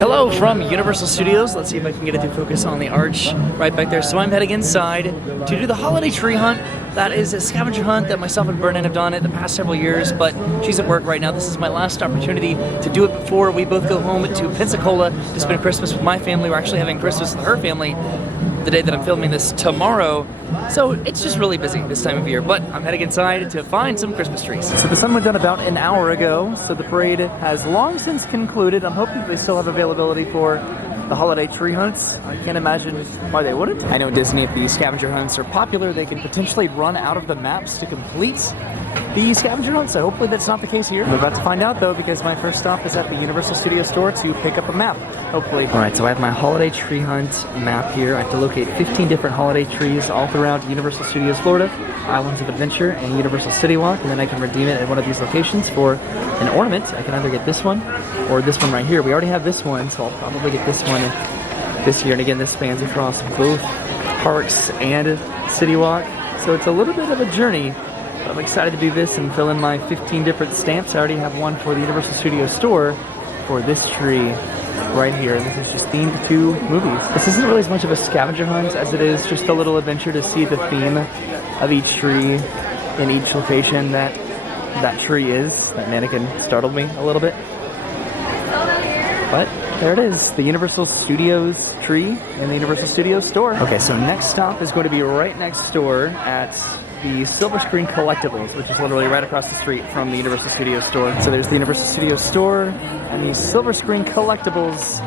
Hello from Universal Studios. Let's see if I can get it to focus on the arch right back there. So I'm heading inside to do the holiday tree hunt. That is a scavenger hunt that myself and Brennan have done it the past several years, but she's at work right now. This is my last opportunity to do it before we both go home to Pensacola to spend Christmas with my family. We're actually having Christmas with her family the day that I'm filming this tomorrow. So it's just really busy this time of year, but I'm heading inside to find some Christmas trees. So the sun went down about an hour ago, so the parade has long since concluded. I'm hoping they still have availability for the holiday tree hunts. I can't imagine why they wouldn't. I know Disney, if the scavenger hunts are popular, they can potentially run out of the maps to complete the scavenger hunt, so hopefully that's not the case here. We're about to find out though, because my first stop is at the Universal Studios store to pick up a map, hopefully. Alright, so I have my holiday tree hunt map here. I have to locate 15 different holiday trees all throughout Universal Studios Florida, Islands of Adventure, and Universal City Walk, and then I can redeem it at one of these locations for an ornament. I can either get this one or this one right here. We already have this one, so I'll probably get this one this year, and again, this spans across both parks and City Walk, so it's a little bit of a journey. I'm excited to do this and fill in my 15 different stamps. I already have one for the Universal Studios store for this tree right here. This is just themed to movies. This isn't really as much of a scavenger hunt as it is just a little adventure to see the theme of each tree in each location that tree is. That mannequin startled me a little bit. But there it is, the Universal Studios tree in the Universal Studios store. Okay, so next stop is going to be right next door at the Silver Screen Collectibles, which is literally right across the street from the Universal Studios store. So there's the Universal Studios store, and the Silver Screen Collectibles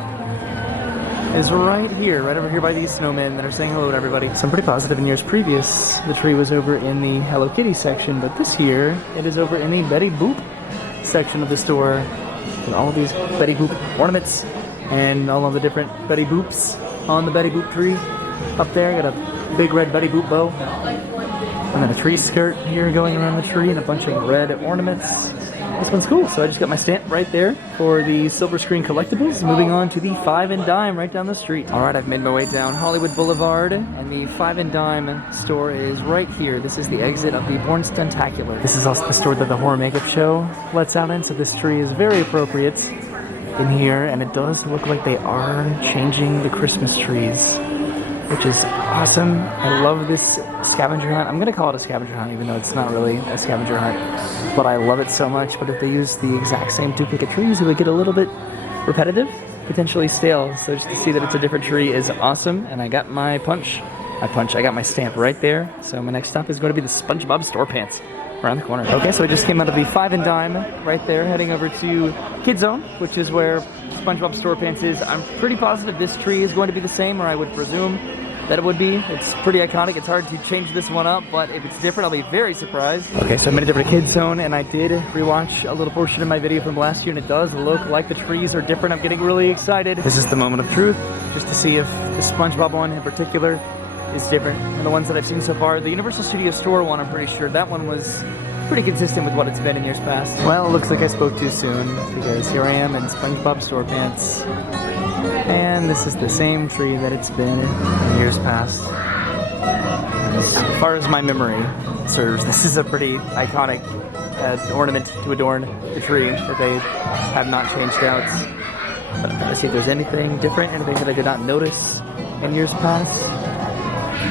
is right here, right over here by these snowmen that are saying hello to everybody. So I'm pretty positive in years previous, the tree was over in the Hello Kitty section, but this year, it is over in the Betty Boop section of the store, with all of these Betty Boop ornaments, and all of the different Betty Boops on the Betty Boop tree. Up there, got a big red Betty Boop bow. And then a tree skirt here going around the tree and a bunch of red ornaments. This one's cool, so I just got my stamp right there for the Silver Screen Collectibles. Moving on to the Five and Dime right down the street. Alright, I've made my way down Hollywood Boulevard, and the Five and Dime store is right here. This is the exit of the Born Stuntacular. This is also the store that the horror makeup show lets out in, so this tree is very appropriate in here, and it does look like they are changing the Christmas trees, which is awesome. I love this scavenger hunt. I'm gonna call it a scavenger hunt, even though it's not really a scavenger hunt, but I love it so much. But if they use the exact same duplicate trees, it would get a little bit repetitive, potentially stale. So just to see that it's a different tree is awesome. And I got my I got my stamp right there. So my next stop is going to be the SpongeBob Store Pants around the corner. Okay, so I just came out of the Five and Dime right there, heading over to Kid Zone, which is where SpongeBob Store Pants is. I'm pretty positive this tree is going to be the same, or I would presume that it would be. It's pretty iconic. It's hard to change this one up, but if it's different, I'll be very surprised. Okay, so I made it over to Kid Zone, and I did rewatch a little portion of my video from last year, and it does look like the trees are different. I'm getting really excited. This is the moment of truth, just to see if the SpongeBob one in particular is different than the ones that I've seen so far. The Universal Studios store one, I'm pretty sure that one was pretty consistent with what it's been in years past. Well, it looks like I spoke too soon, because here I am in SpongeBob Store Pants, and this is the same tree that it's been in years past. As far as my memory serves, this is a pretty iconic ornament to adorn the tree that they have not changed out. But I'm trying to see if there's anything different, anything that I did not notice in years past.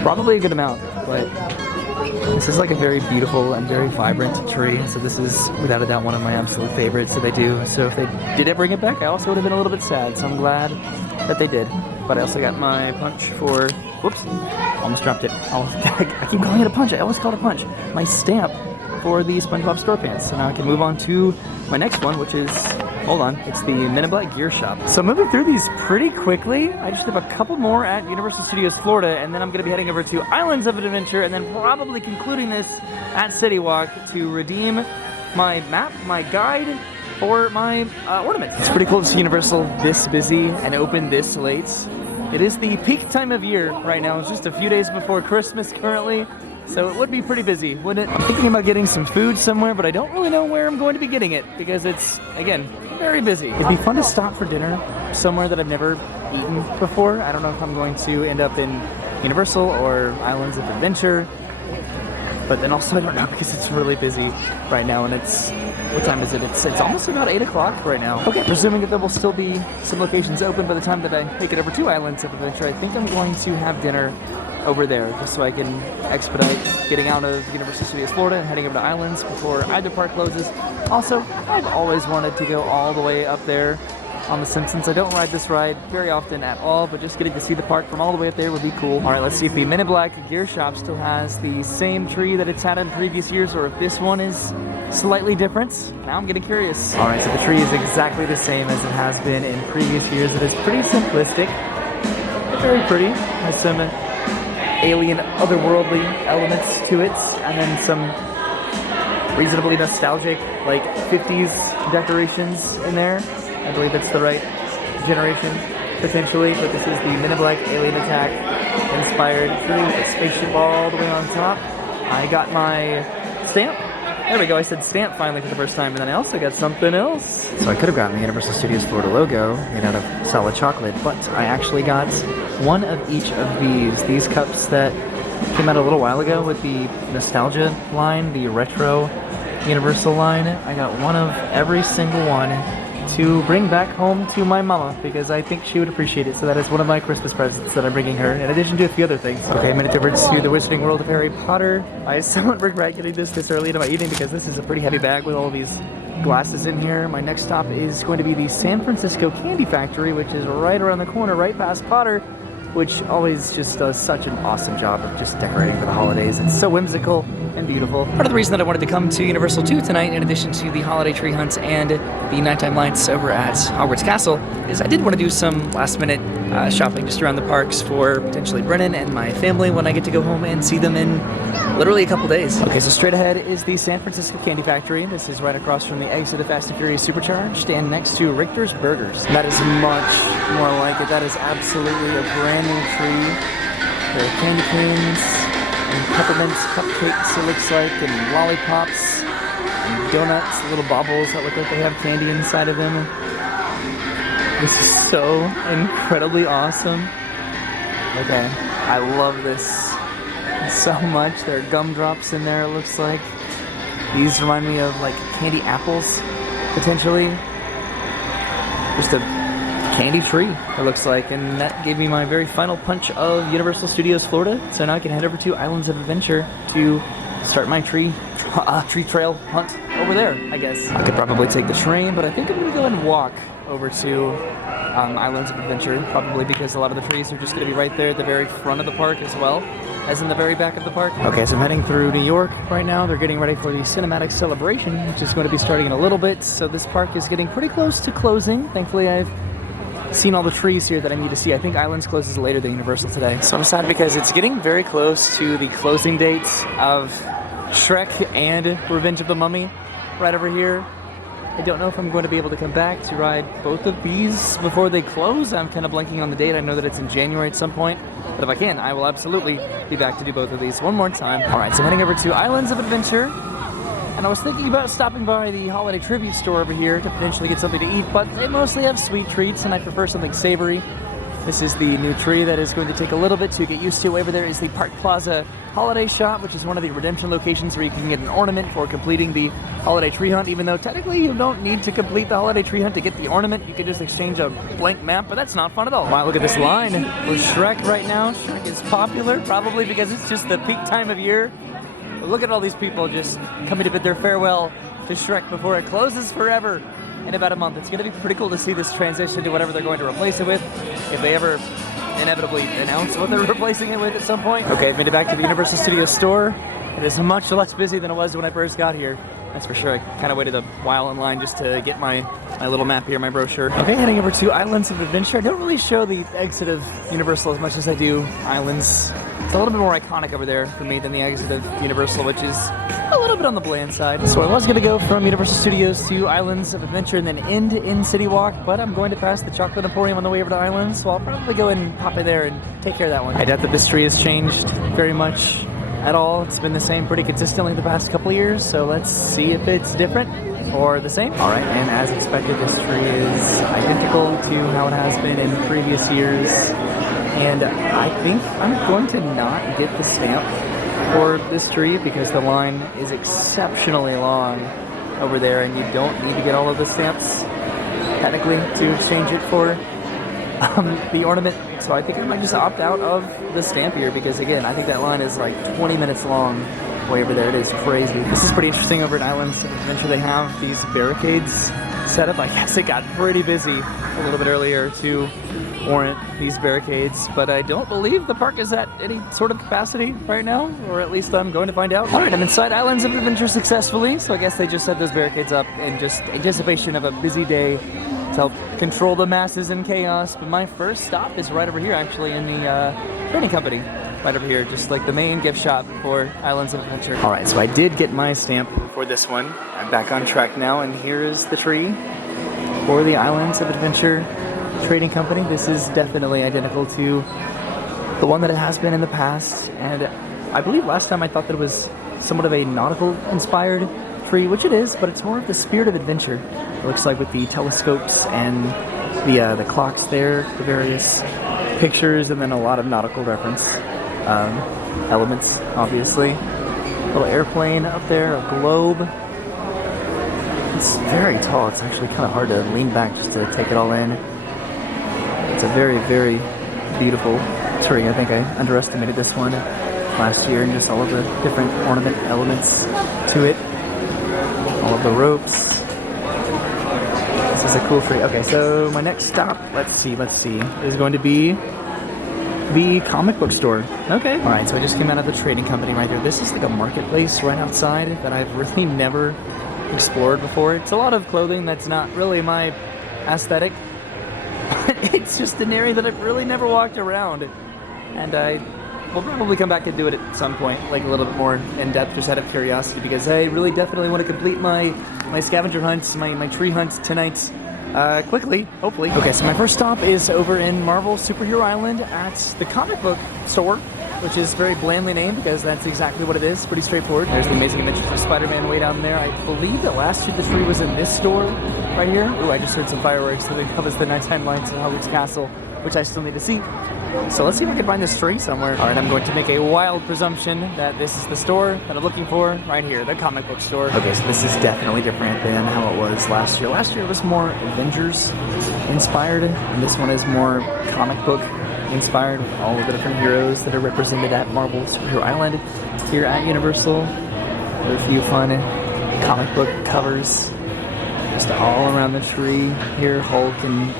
Probably a good amount, but this is like a very beautiful and very vibrant tree, so this is without a doubt one of my absolute favorites that they do. So if they didn't bring it back, I also would have been a little bit sad, so I'm glad that they did. But I also got my punch for, whoops, almost dropped it. I keep calling it a punch, I always call it a punch. My stamp for the SpongeBob Store Pants. So now I can move on to my next one, which is, hold on, it's the Men in Black Gear Shop. So moving through these pretty quickly, I just have a couple more at Universal Studios Florida, and then I'm gonna be heading over to Islands of Adventure, and then probably concluding this at City Walk to redeem my map, my guide, for my ornaments. It's pretty cool to see Universal this busy and open this late. It is the peak time of year right now. It's just a few days before Christmas currently, so it would be pretty busy, wouldn't it? I'm thinking about getting some food somewhere, but I don't really know where I'm going to be getting it, because it's, again, very busy. It'd be fun to stop for dinner somewhere that I've never eaten before. I don't know if I'm going to end up in Universal or Islands of Adventure. But then also I don't know because it's really busy right now, and it's, what time is it? It's almost about 8 o'clock right now. Okay, presuming that there will still be some locations open by the time that I make it over to Islands of Adventure, I think I'm going to have dinner over there just so I can expedite getting out of Universal Studios Florida and heading over to Islands before either park closes. Also, I've always wanted to go all the way up there on The Simpsons. I don't ride this ride very often at all, but just getting to see the park from all the way up there would be cool. All right, let's see if the Men in Black gear shop still has the same tree that it's had in previous years, or if this one is slightly different. Now I'm getting curious. All right, so the tree is exactly the same as it has been in previous years. It is pretty simplistic, but very pretty. Has some alien, otherworldly elements to it, and then some reasonably nostalgic, like 50s decorations in there. I believe it's the right generation, potentially, but this is the Men in Black Alien Attack inspired tree with a spaceship all the way on top. I got my stamp. There we go, I said stamp finally for the first time, and then I also got something else. So I could have gotten the Universal Studios Florida logo made out of solid chocolate, but I actually got one of each of these cups that came out a little while ago with the nostalgia line, the retro Universal line. I got one of every single one to bring back home to my mama because I think she would appreciate it. So that is one of my Christmas presents that I'm bringing her, in addition to a few other things. Okay, I made it over to the Wizarding World of Harry Potter. I somewhat regret getting this early into my evening because this is a pretty heavy bag with all of these glasses in here. My next stop is going to be the San Francisco Candy Factory, which is right around the corner, right past Potter, which always just does such an awesome job of just decorating for the holidays. It's so whimsical and beautiful. Part of the reason that I wanted to come to Universal 2 tonight, in addition to the holiday tree hunts and the nighttime lights over at Hogwarts Castle, is I did want to do some last-minute shopping just around the parks for potentially Brennan and my family when I get to go home and see them in literally a couple days. Okay, so straight ahead is the San Francisco Candy Factory. This is right across from the exit of Fast and Furious Supercharged and next to Richter's Burgers. That is much more like it. That is absolutely a brand new tree. There are candy canes and peppermints, cupcakes it looks like, and lollipops and donuts, little baubles that look like they have candy inside of them. This is so incredibly awesome. Okay, I love this so much. There are gumdrops in there, it looks like. These remind me of like candy apples, potentially. Just a candy tree, it looks like. And that gave me my very final punch of Universal Studios Florida. So now I can head over to Islands of Adventure to start my tree trail hunt over there, I guess. I could probably take the train, but I think I'm gonna go and walk over to Islands of Adventure, probably because a lot of the trees are just going to be right there at the very front of the park as well as in the very back of the park. Okay, so I'm heading through New York right now. They're getting ready for the Cinematic Celebration, which is going to be starting in a little bit. So this park is getting pretty close to closing. Thankfully, I've seen all the trees here that I need to see. I think Islands closes later than Universal today. So I'm sad because it's getting very close to the closing dates of Shrek and Revenge of the Mummy right over here. I don't know if I'm going to be able to come back to ride both of these before they close. I'm kind of blanking on the date. I know that it's in January at some point, but if I can, I will absolutely be back to do both of these one more time. All right, so I'm heading over to Islands of Adventure, and I was thinking about stopping by the holiday tribute store over here to potentially get something to eat, but they mostly have sweet treats, and I prefer something savory. This is the new tree that is going to take a little bit to get used to. Over there is the Park Plaza Holiday Shop, which is one of the redemption locations where you can get an ornament for completing the holiday tree hunt, even though technically you don't need to complete the holiday tree hunt to get the ornament. You can just exchange a blank map, but that's not fun at all. Wow, look at this line for Shrek right now. Shrek is popular, probably because it's just the peak time of year. But look at all these people just coming to bid their farewell to Shrek before it closes forever in about a month. It's going to be pretty cool to see this transition to whatever they're going to replace it with, if they ever inevitably announce what they're replacing it with at some point. Okay, I've made it back to the Universal Studios store. It is much less busy than it was when I first got here. That's for sure. I kind of waited a while in line just to get my little map here, my brochure. Okay, heading over to Islands of Adventure. I don't really show the exit of Universal as much as I do Islands. It's a little bit more iconic over there for me than the exit of Universal, which is a little bit on the bland side. So I was going to go from Universal Studios to Islands of Adventure and then end in City Walk, but I'm going to pass the Chocolate Emporium on the way over to Islands, so I'll probably go and pop in there and take care of that one. I doubt that this tree has changed very much at all. It's been the same pretty consistently the past couple years, so let's see if it's different or the same. All right, and as expected, this tree is identical to how it has been in previous years, and I think I'm going to not get the stamp for this tree because the line is exceptionally long over there, and you don't need to get all of the stamps technically to exchange it for the ornament. So I think I might just opt out of the stamp here because, again, I think that line is like 20 minutes long way over there. It is crazy. This is pretty interesting. Over at Islands of Adventure, they have these barricades set up. I guess it got pretty busy a little bit earlier to warrant these barricades, but I don't believe the park is at any sort of capacity right now, or at least I'm going to find out. All right, I'm inside Islands of Adventure successfully, so I guess they just set those barricades up in just anticipation of a busy day to help control the masses and chaos. But my first stop is right over here, actually, in the trading company. Right over here, just like the main gift shop for Islands of Adventure. All right, so I did get my stamp for this one. I'm back on track now, and here is the tree for the Islands of Adventure trading company. This is definitely identical to the one that it has been in the past, and I believe last time I thought that it was somewhat of a nautical inspired tree, which it is, but it's more of the spirit of adventure. It looks like with the telescopes and the clocks there, the various pictures, and then a lot of nautical reference elements, obviously. A little airplane up there, a globe. It's very tall. It's actually kind of hard to lean back just to take it all in. It's a very, very beautiful tree. I think I underestimated this one last year, and just all of the different ornament elements to it. All of the ropes. This is a cool tree. Okay, so my next stop, let's see, is going to be the comic book store. Okay. All right, so I just came out of the trading company right there. This is like a marketplace right outside that I've really never explored before. It's a lot of clothing that's not really my aesthetic, but it's just an area that I've really never walked around, and I will probably come back and do it at some point, like a little bit more in depth, just out of curiosity, because I really definitely want to complete my scavenger hunts, my tree hunts tonight. Quickly, hopefully. Okay, so my first stop is over in Marvel Superhero Island at the comic book store, which is very blandly named because that's exactly what it is. Pretty straightforward. There's the Amazing Adventures of Spider-Man way down there. I believe that last year the tree was in this store right here. Ooh, I just heard some fireworks. I think that was the nighttime lights in Hogwarts Castle, which I still need to see. So let's see if I can find this tree somewhere. All right, I'm going to make a wild presumption that this is the store that I'm looking for right here, the comic book store. Okay, so this is definitely different than how it was last year. Last year it was more Avengers inspired, and this one is more comic book inspired with all of the different heroes that are represented at Marvel Superhero Island here at Universal. There are a few fun comic book covers just all around the tree here. Hulk and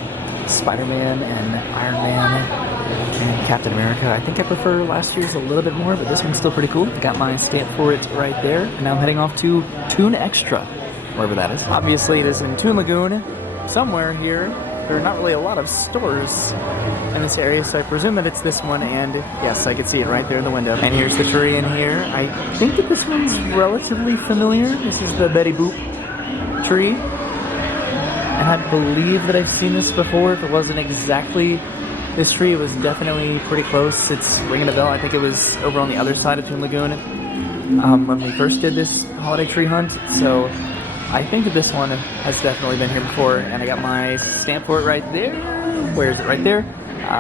Spider-Man and Iron Man and Captain America. I think I prefer last year's a little bit more, but this one's still pretty cool. Got my stamp for it right there, and now I'm heading off to Toon Extra, wherever that is. Obviously, it is in Toon Lagoon, somewhere here. There are not really a lot of stores in this area, so I presume that it's this one, and yes, I can see it right there in the window. And here's the tree in here. I think that this one's relatively familiar. This is the Betty Boop tree. And I believe that I've seen this before. If it wasn't exactly this tree, it was definitely pretty close. It's ringing a bell. I think it was over on the other side of Toon Lagoon when we first did this holiday tree hunt. So I think that this one has definitely been here before, and I got my stamp for it right there. Where is it? Right there.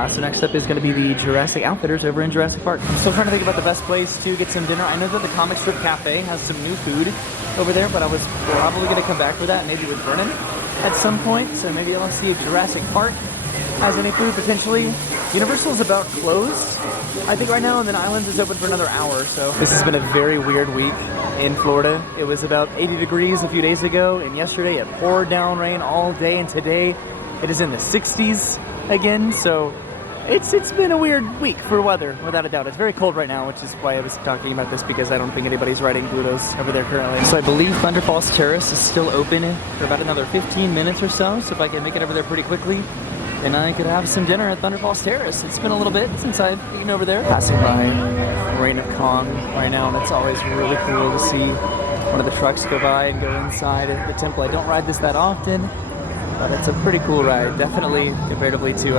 So next up is going to be the Jurassic Outfitters over in Jurassic Park. I'm still trying to think about the best place to get some dinner. I know that the Comic Strip Cafe has some new food over there, but I was probably going to come back for that, maybe with Vernon at some point. So maybe I'll see if Jurassic Park has any food potentially. Universal is about closed, I think, right now, and then Islands is open for another hour. So this has been a very weird week in Florida. It was about 80 degrees a few days ago, and yesterday it poured down rain all day, and today it is in the 60s again. So it's been a weird week for weather, without a doubt. It's very cold right now, which is why I was talking about this, because I don't think anybody's riding Blutos over there currently. So I believe Thunder Falls Terrace is still open for about another 15 minutes or so. So if I can make it over there pretty quickly, then I could have some dinner at Thunder Falls Terrace. It's been a little bit since I've eaten over there. Passing by Reign of Kong right now, and it's always really cool to see one of the trucks go by and go inside the temple. I don't ride this that often, but it's a pretty cool ride, definitely comparatively to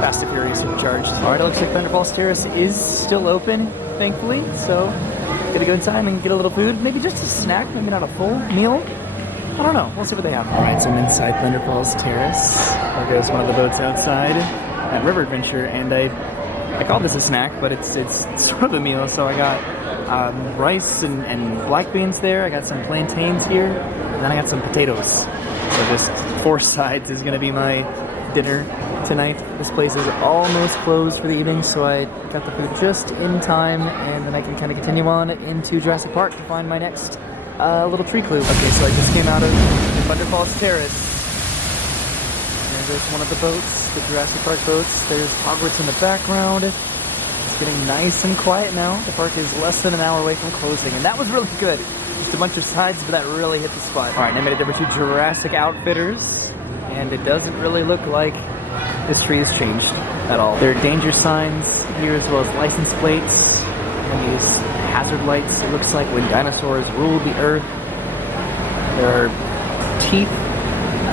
Fast and Furious Supercharged. All right, it looks like Thunder Falls Terrace is still open, thankfully, so gonna go inside and get a little food, maybe just a snack, maybe not a full meal. I don't know, we'll see what they have. All right, so I'm inside Thunder Falls Terrace. There goes one of the boats outside at River Adventure, and I call this a snack, but it's sort of a meal. So I got rice and black beans there. I got some plantains here, and then I got some potatoes. So just 4 sides is gonna be my dinner tonight. This place is almost closed for the evening, so I got the food just in time, and then I can kind of continue on into Jurassic Park to find my next little tree clue. Okay, so I just came out of Thunder Falls Terrace. And there's one of the boats, the Jurassic Park boats. There's Hogwarts in the background. It's getting nice and quiet now. The park is less than an hour away from closing, and that was really good. Just a bunch of sides, but that really hit the spot. All right, I made it over to Jurassic Outfitters, and it doesn't really look like this tree has changed at all. There are danger signs here as well as license plates and these hazard lights. It looks like when dinosaurs ruled the earth. There are teeth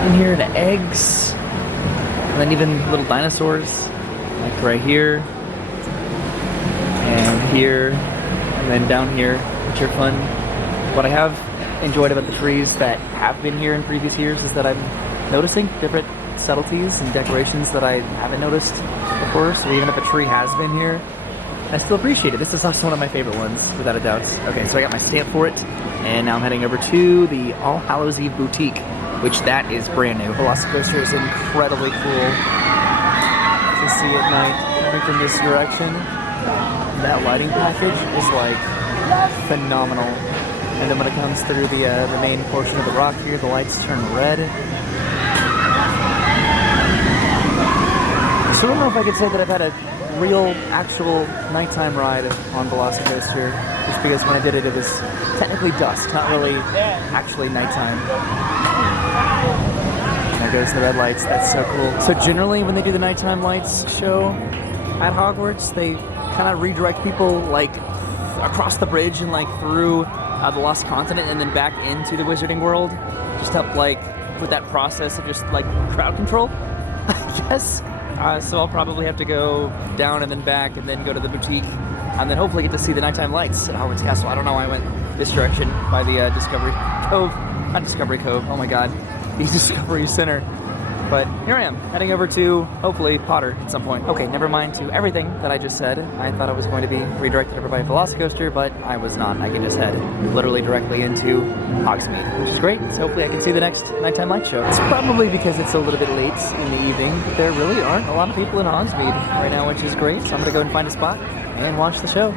in here, the eggs, and then even little dinosaurs like right here and here and then down here, which are fun. What I have enjoyed about the trees that have been here in previous years is that I'm noticing different subtleties and decorations that I haven't noticed before, so even if a tree has been here, I still appreciate it. This is also one of my favorite ones, without a doubt. Okay, so I got my stamp for it, and now I'm heading over to the All Hallows Eve Boutique, which that is brand new. Velocicoaster is incredibly cool to see at night, coming from this direction. That lighting package is like phenomenal. And then when it comes through the main portion of the rock here, the lights turn red. So I don't know if I could say that I've had a real, actual nighttime ride on Velocicoaster, just because when I did it, it was technically dusk, not really actually nighttime. And there goes the red lights, that's so cool. So generally when they do the nighttime lights show at Hogwarts, they kind of redirect people like across the bridge and like through the Lost Continent and then back into the Wizarding World. Just help like with that process of just like crowd control, I guess. So I'll probably have to go down and then back and then go to the boutique and then hopefully get to see the nighttime lights at Hogwarts Castle. I don't know why I went this direction by the Discovery Cove. Not Discovery Cove, oh my god. The Discovery Center. But here I am, heading over to, hopefully, Potter at some point. Okay, never mind to everything that I just said. I thought I was going to be redirected over by Velocicoaster, but I was not. I can just head literally directly into Hogsmeade, which is great. So hopefully I can see the next nighttime light show. It's probably because it's a little bit late in the evening, but there really aren't a lot of people in Hogsmeade right now, which is great. So I'm gonna go and find a spot and watch the show.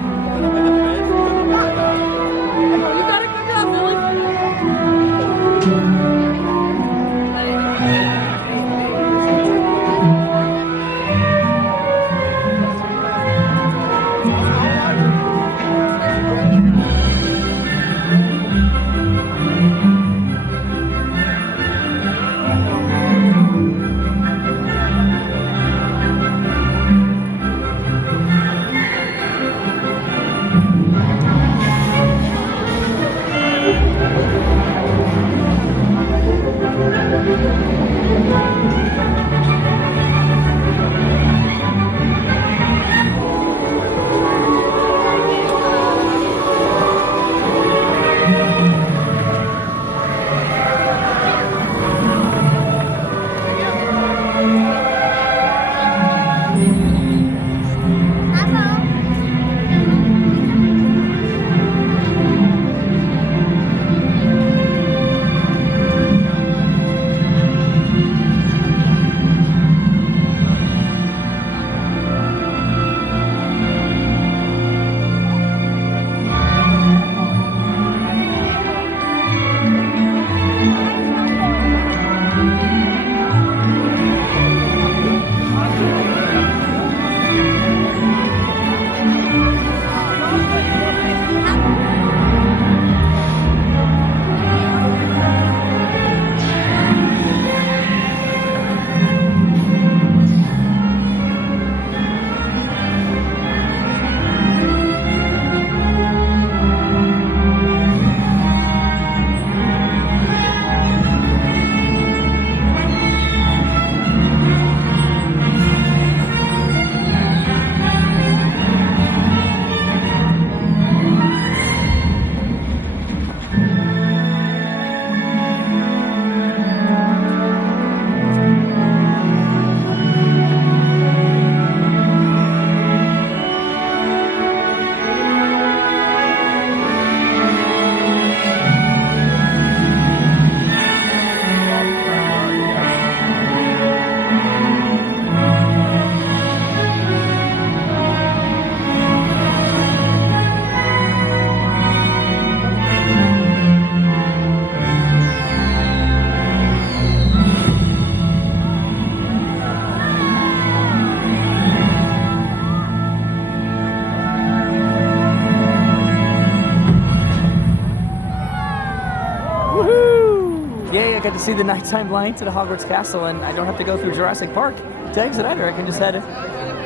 to see the nighttime lights at Hogwarts Castle, and I don't have to go through Jurassic Park to exit either. I can just head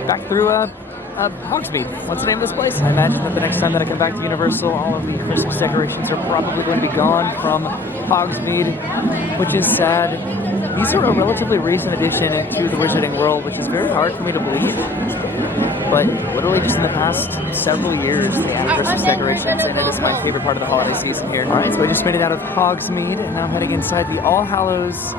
back through Hogsmeade. What's the name of this place? I imagine that the next time that I come back to Universal, all of the Christmas decorations are probably going to be gone from Hogsmeade, which is sad. These are a relatively recent addition to the Wizarding World, which is very hard for me to believe. But literally just in the past several years, they added Christmas decorations, and it is my favorite part of the holiday season here. Alright, so I just made it out of Hogsmeade, and now I'm heading inside the All Hallows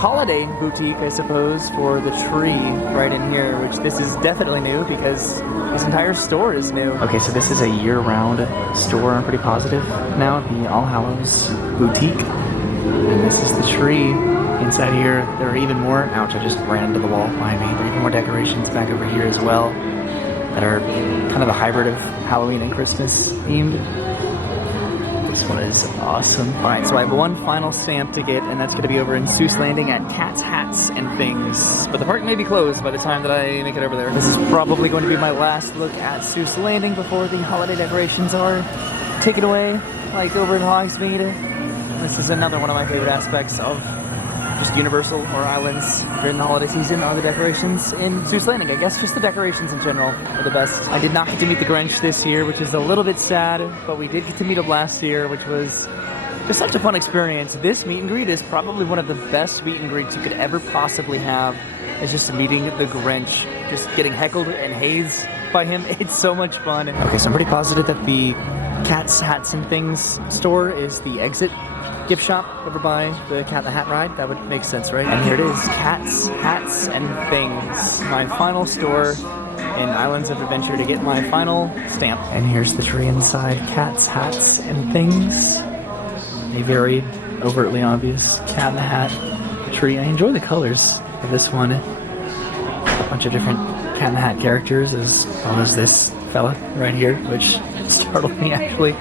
holiday boutique, I suppose, for the tree right in here, which this is definitely new because this entire store is new. Okay, so this is a year-round store, I'm pretty positive now, the All Hallows boutique. And this is the tree. Inside here, there are even more. Ouch, I just ran into the wall behind me. There are even more decorations back over here as well that are kind of a hybrid of Halloween and Christmas themed. This one is awesome. Alright, so I have one final stamp to get, and that's going to be over in Seuss Landing at Cat's Hats and Things. But the park may be closed by the time that I make it over there. This is probably going to be my last look at Seuss Landing before the holiday decorations are taken away, like over in Hogsmeade. This is another one of my favorite aspects of just Universal or Islands during the holiday season are the decorations in Seuss Landing. I guess just the decorations in general are the best. I did not get to meet the Grinch this year, which is a little bit sad, but we did get to meet him last year, which was just such a fun experience. This meet and greet is probably one of the best meet and greets you could ever possibly have. It's just meeting the Grinch, just getting heckled and hazed by him. It's so much fun. Okay, so I'm pretty positive that the Cat's Hats and Things store is the exit gift shop over by the Cat in the Hat ride. That would make sense, right? And here it is, Cat's Hats and Things. My final store in Islands of Adventure to get my final stamp. And here's the tree inside Cat's Hats and Things. A very overtly obvious Cat in the Hat tree. I enjoy the colors of this one. A bunch of different Cat in the Hat characters, as well as this fella right here, which startled me actually.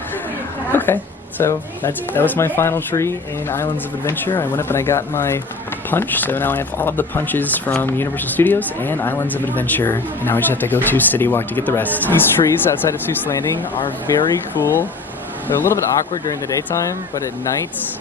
Okay. So that was my final tree in Islands of Adventure. I went up and I got my punch, so now I have all of the punches from Universal Studios and Islands of Adventure. And now I just have to go to City Walk to get the rest. These trees outside of Seuss Landing are very cool. They're a little bit awkward during the daytime, but at night,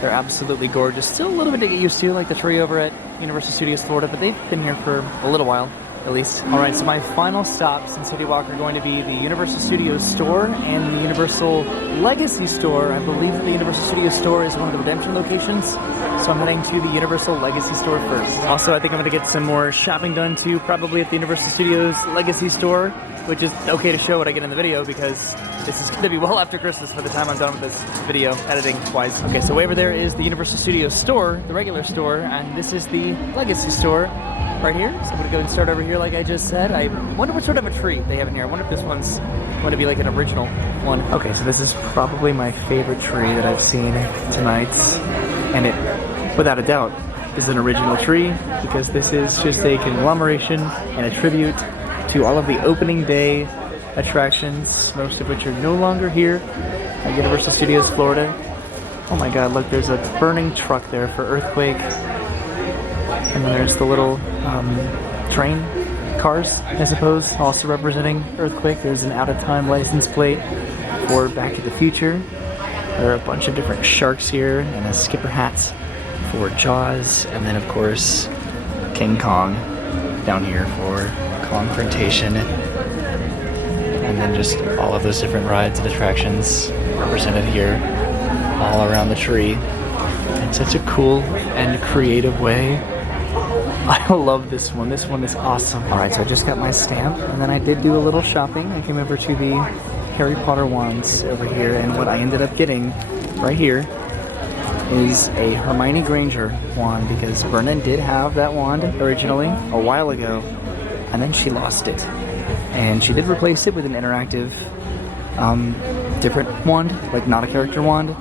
they're absolutely gorgeous. Still a little bit to get used to, like the tree over at Universal Studios Florida, but they've been here for a little while. At least. Alright, so my final stops in City Walk are going to be the Universal Studios store and the Universal Legacy store. I believe that the Universal Studios store is one of the redemption locations, so I'm heading to the Universal Legacy store first. Also, I think I'm going to get some more shopping done too, probably at the Universal Studios Legacy store, which is okay to show what I get in the video because this is going to be well after Christmas by the time I'm done with this video, editing-wise. Okay, so way over there is the Universal Studios store, the regular store, and this is the Legacy store right here. So I'm going to go and start over here like I just said. I wonder what sort of a tree they have in here. I wonder if this one's going to be like an original one. Okay, so this is probably my favorite tree that I've seen tonight. And it, without a doubt, is an original tree because this is just a conglomeration and a tribute to all of the opening day attractions, most of which are no longer here at Universal Studios Florida. Oh my god, look, there's a burning truck there for Earthquake. And then there's the little train cars, I suppose, also representing Earthquake. There's an out-of-time license plate for Back to the Future. There are a bunch of different sharks here, and a skipper hat for Jaws. And then, of course, King Kong down here for Confrontation. And then just all of those different rides and attractions represented here all around the tree in such a cool and creative way. I love this one. This one is awesome. Alright, so I just got my stamp, and then I did do a little shopping. I came over to the Harry Potter wands over here, and what I ended up getting right here is a Hermione Granger wand, because Brennan did have that wand originally a while ago, and then she lost it. And she did replace it with an interactive, different wand, like not a character wand,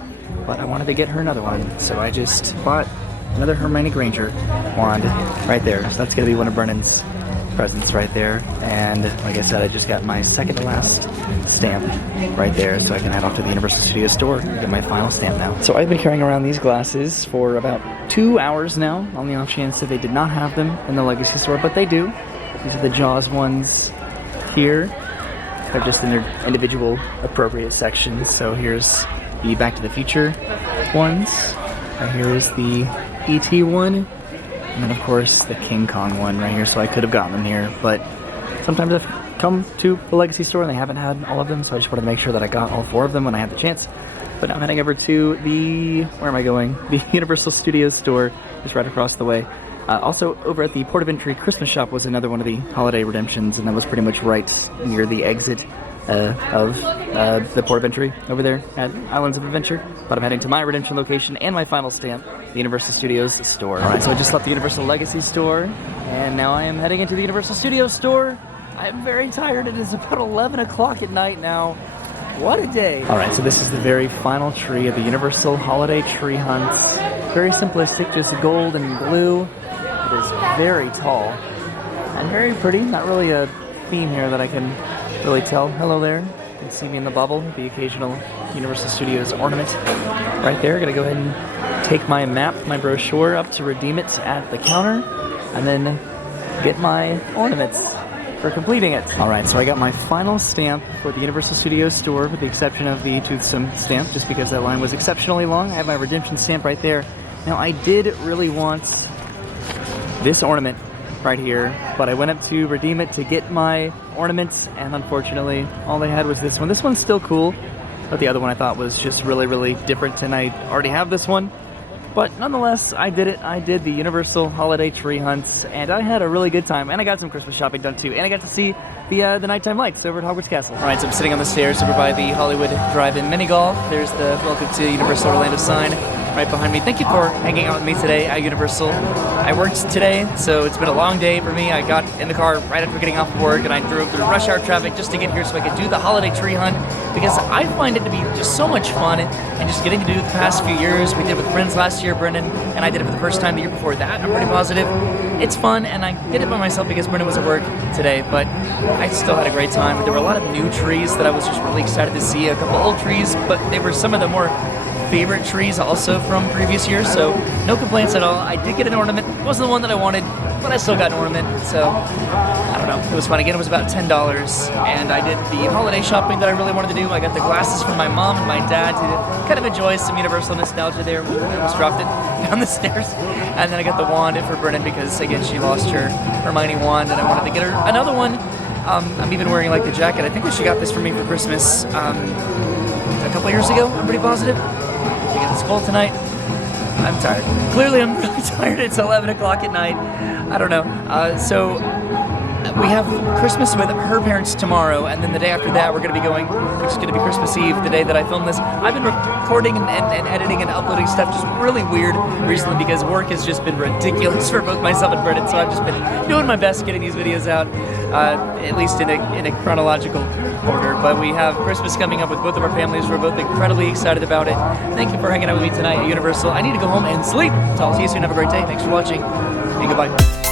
but I wanted to get her another one, so I just bought another Hermione Granger wand right there. So that's going to be one of Brennan's presents right there. And like I said, I just got my second to last stamp right there, so I can head off to the Universal Studios store and get my final stamp now. So I've been carrying around these glasses for about 2 hours now, on the off chance that they did not have them in the Legacy store, but they do. These are the Jaws ones here. They're just in their individual appropriate sections. So here's the Back to the Future ones. Right here is the ET one, and then of course the King Kong one right here, so I could have gotten them here, but sometimes I've come to the Legacy store and they haven't had all of them, so I just wanted to make sure that I got all 4 of them when I had the chance. But now I'm heading over to the, where am I going? The Universal Studios store, just right across the way. Also, over at the Port of Entry Christmas shop was another one of the holiday redemptions, and that was pretty much right near the exit of the Port of Entry over there at Islands of Adventure. But I'm heading to my redemption location and my final stamp, the Universal Studios store. Alright, so I just left the Universal Legacy store, and now I am heading into the Universal Studios store. I'm very tired. It is about 11 o'clock at night now. What a day. Alright, so this is the very final tree of the Universal Holiday Tree Hunts. Very simplistic, just gold and blue. It is very tall and very pretty. Not really a theme here that I can really tell. Hello there. You can see me in the bubble, the occasional Universal Studios ornament. Right there, gonna go ahead and take my map, my brochure up to redeem it at the counter, and then get my ornaments for completing it. Alright, so I got my final stamp for the Universal Studios store, with the exception of the Toothsome stamp, just because that line was exceptionally long. I have my redemption stamp right there. Now, I did really want this ornament right here, but I went up to redeem it to get my ornaments, and unfortunately, all they had was this one. This one's still cool, but the other one I thought was just really, really different, and I already have this one. But nonetheless, I did it. I did the Universal Holiday Tree Hunts, and I had a really good time, and I got some Christmas shopping done too, and I got to see the nighttime lights over at Hogwarts Castle. All right, so I'm sitting on the stairs over by the Hollywood Drive-In Mini Golf. There's the Welcome to Universal Orlando sign right behind me. Thank you for hanging out with me today at Universal. I worked today, so it's been a long day for me. I got in the car right after getting off work, and I drove through rush hour traffic just to get here so I could do the holiday tree hunt, because I find it to be just so much fun, and just getting to do it the past few years. We did it with friends last year, Brendan, and I did it for the first time the year before that. I'm pretty positive. It's fun, and I did it by myself because Brendan was at work today, but I still had a great time. There were a lot of new trees that I was just really excited to see, a couple old trees, but they were some of the more favorite trees also from previous years, so no complaints at all. I did get an ornament. It wasn't the one that I wanted, but I still got an ornament, so I don't know. It was fun. Again, it was about $10, and I did the holiday shopping that I really wanted to do. I got the glasses for my mom and my dad to kind of enjoy some Universal nostalgia there. I almost dropped it down the stairs. And then I got the wand for Brennan because, again, she lost her Hermione wand, and I wanted to get her another one. I'm even wearing like the jacket. I think that she got this for me for Christmas a couple years ago, I'm pretty positive. She got this cold tonight. I'm tired. Clearly, I'm really tired. It's 11 o'clock at night. I don't know. So we have Christmas with her parents tomorrow, and then the day after that, we're going to be going, which is going to be Christmas Eve, the day that I filmed this. I've been recording and editing and uploading stuff just really weird recently because work has just been ridiculous for both myself and Brendan, so I've just been doing my best getting these videos out, at least in a chronological order. But we have Christmas coming up with both of our families. We're both incredibly excited about it. Thank you for hanging out with me tonight at Universal. I need to go home and sleep. So I'll see you soon. Have a great day. Thanks for watching, and goodbye.